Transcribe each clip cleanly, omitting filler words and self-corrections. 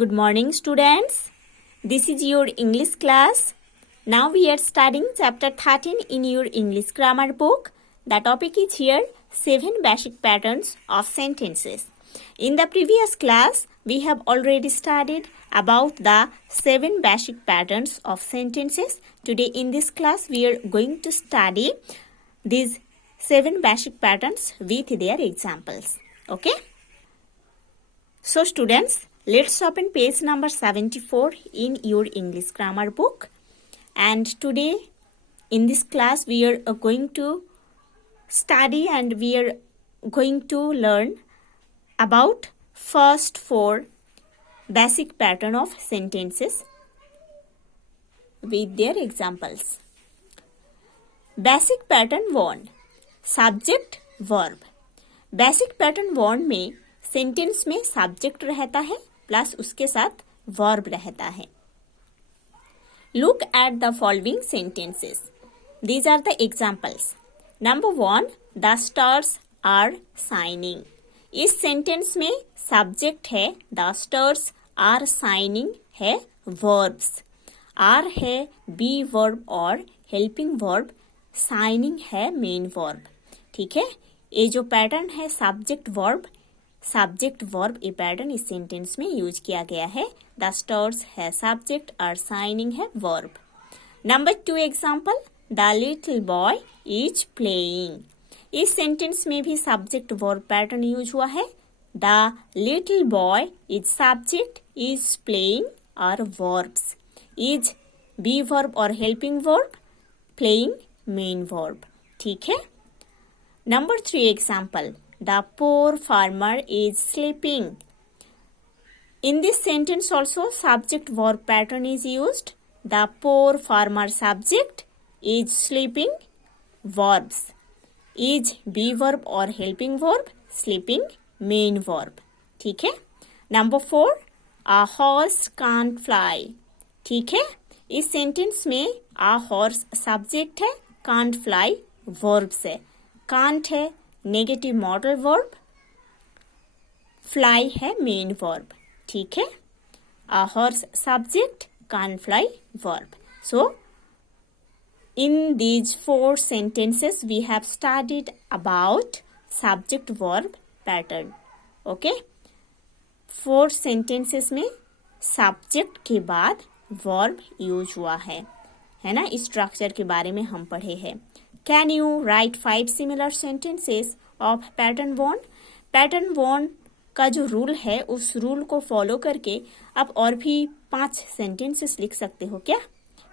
Good morning, students. This is your English class. Now we are studying chapter 13 in your English grammar book. The topic is here 7 basic patterns of sentences. In the previous class, we have already studied about the 7 basic patterns of sentences. Today in this class, we are going to study these 7 basic patterns with their examples. Okay? So students, let's open page number 74 in your English grammar book. And today in this class we are going to study and we are going to learn about first 4 basic pattern of sentences with their examples. Basic pattern 1, subject verb. Basic pattern 1 में sentence में subject रहता है plus उसके साथ verb रहता है. Look at the following sentences. These are the examples. Number 1, the stars are shining. इस sentence में सब्जेक्ट है द स्टार्स आर शाइनिंग है वर्ब्स. आर है बी वर्ब और हेल्पिंग वर्ब, शाइनिंग है मेन वर्ब. ठीक है, ये जो पैटर्न है सब्जेक्ट वर्ब ये पैटर्न इस सेंटेंस में यूज किया गया है. द स्टार्स है सब्जेक्ट और शाइनिंग है verb. Number 2 example, the little boy is playing. इस सेंटेंस में भी सब्जेक्ट वर्ब पैटर्न यूज हुआ है. The little boy is subject, is playing और वर्ब्स. इज बी वर्ब और helping verb, playing main verb. ठीक है. Number 3 example, the poor farmer is sleeping. In this sentence also subject verb pattern is used. The poor farmer subject, is sleeping verbs. Is be verb or helping verb, sleeping main verb. ठीक है. Number 4, a horse can't fly. ठीक है, इस sentence में a horse subject है, can't fly verbs है. can't है negative modal verb, fly है मेन वर्ब. ठीक है. A horse subject, can fly verb. So in these 4 sentences we have studied about subject verb pattern. Okay, 4 sentences में subject के बाद verb use हुआ है ना. इस स्ट्रक्चर के बारे में हम पढ़े हैं. Can you write 5 similar sentences of pattern 1? Pattern 1 का जो रूल है उस रूल को फॉलो करके आप और भी 5 sentences लिख सकते हो क्या?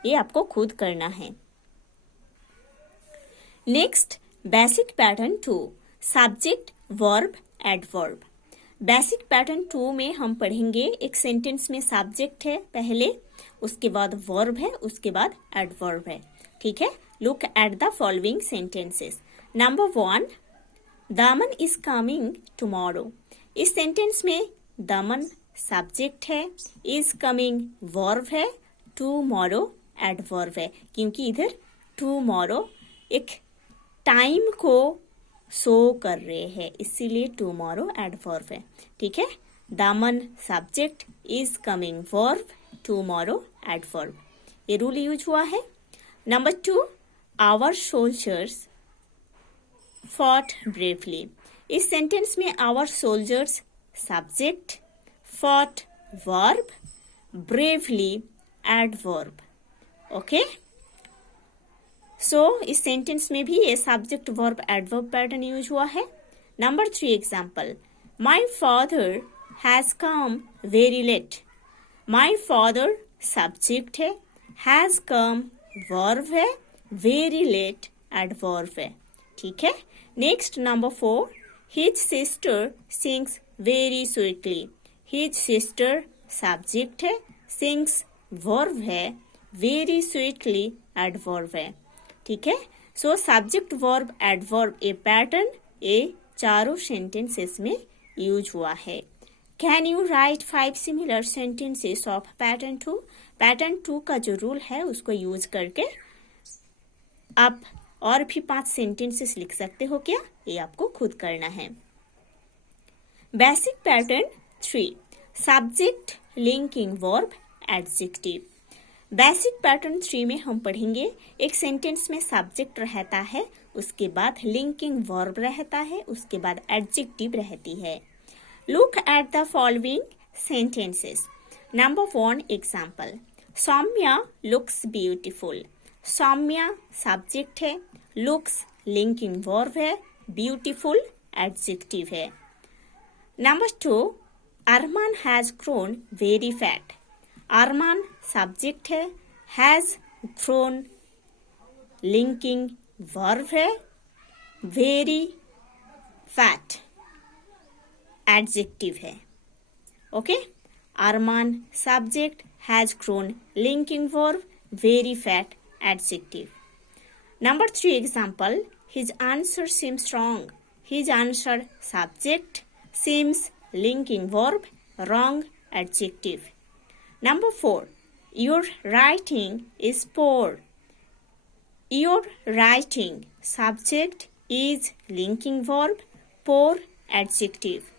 ये आपको खुद करना है. Next, basic pattern 2, subject verb adverb. Basic pattern 2 में हम पढ़ेंगे एक सेंटेंस में सब्जेक्ट है पहले, उसके बाद वर्ब है, उसके बाद एडवर्ब है. ठीक है. Look at the following sentences. Number 1, Daman is coming tomorrow. इस सेंटेंस में दमन सब्जेक्ट है, is coming वर्ब है, tomorrow एडवर्ब है. क्योंकि इधर tomorrow एक टाइम को शो कर रहे हैं, इसीलिए tomorrow एडवर्ब है. ठीक है. The man subject, is coming verb, tomorrow adverb. ये रूल यूज हुआ है. Number 2, our soldiers fought bravely. इस सेंटेंस में our soldiers subject, fought verb, bravely adverb. Okay. So इस सेंटेंस में भी ये subject verb adverb pattern use हुआ है. Number 3 example, my father has come very late. my father subject है, has come verb है, वेरी लेट एडवर्ब है. ठीक है. Next number 4, his sister sings very sweetly. His sister subject है, sings verb है, very sweetly adverb है. ठीक है. सो सब्जेक्ट वर्ब एडवर्ब ए पैटर्न ये चारों सेंटेंसेस में यूज हुआ है. Can you right 5 similar sentences of pattern 2? Pattern 2 का जो रूल है उसको यूज करके आप और भी 5 सेंटेंसेस लिख सकते हो क्या? ये आपको खुद करना है. Basic pattern 3, subject linking verb adjective. Basic pattern 3 में हम पढ़ेंगे एक सेंटेंस में सब्जेक्ट रहता है, उसके बाद लिंकिंग वर्ब रहता है, उसके बाद एडजेक्टिव रहती है। Look at the following sentences. Number 1 example, Saumya looks beautiful. Saumya subject है, लुक्स लिंकिंग वर्ब है, ब्यूटीफुल एडजेक्टिव है। Number 2, Arman has grown very fat. Arman subject है, हैज ग्रोन लिंकिंग वर्ब है, वेरी फैट एडजेक्टिव है। Okay, Arman subject, has grown linking verb, very fat adjective. Number 3 example, his answer seems wrong. His answer subject, seems linking verb, wrong adjective. Number 4, your writing is poor. Your writing subject is linking verb, poor adjective.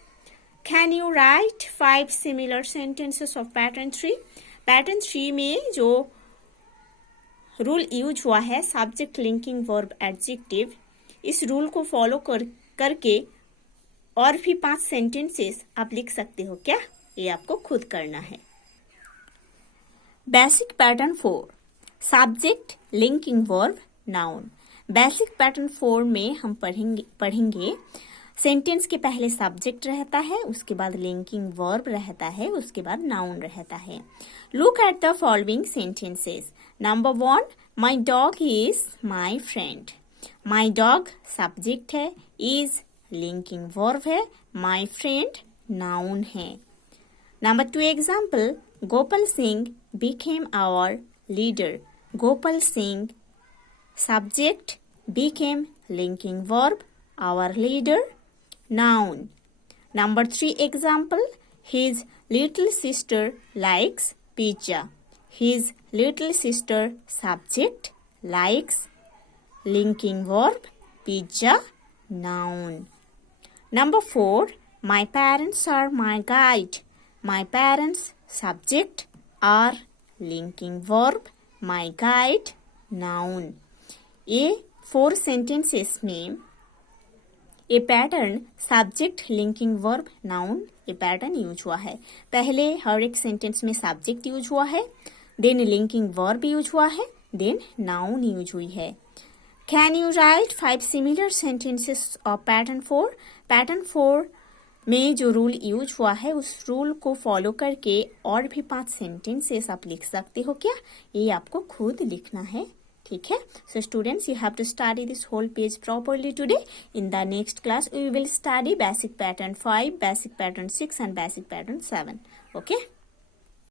Can you write 5 similar sentences of pattern 3? Pattern 3 में जो rule use हुआ है subject linking verb adjective, इस rule को follow करके और भी 5 sentences आप लिख सकते हो क्या? ये आपको खुद करना है। Basic pattern 4, subject linking verb noun. Basic pattern 4 में हम पढ़ेंगे सेंटेंस के पहले सब्जेक्ट रहता है, उसके बाद लिंकिंग वर्ब रहता है, उसके बाद नाउन रहता है। Look at the following sentences. Number 1, my dog is my friend. My dog subject है, इज लिंकिंग वर्ब है, माई फ्रेंड नाउन है। Number 2 example, Gopal Singh became our leader. Gopal Singh subject, became linking verb, our leader noun. Number 3 example, his little sister likes pizza. His little sister subject, likes linking verb, pizza noun. Number 4, my parents are my guide. My parents subject, are linking verb, my guide noun. ये 4 sentences में ये pattern subject linking verb noun ये pattern use हुआ है। पहले हर एक sentence में subject use हुआ है, देन लिंकिंग वर्ब यूज हुआ है, देन नाउन यूज हुई है। Can you right 5 similar sentences of pattern 4? Pattern 4 में जो रूल यूज हुआ है उस रूल को फॉलो करके और भी 5 सेंटेंसेस आप लिख सकते हो क्या? ये आपको खुद लिखना है, ठीक है? So students, you have to study this whole page properly today. In the next class we will study basic pattern 5, basic pattern 6 and basic pattern 7. Okay?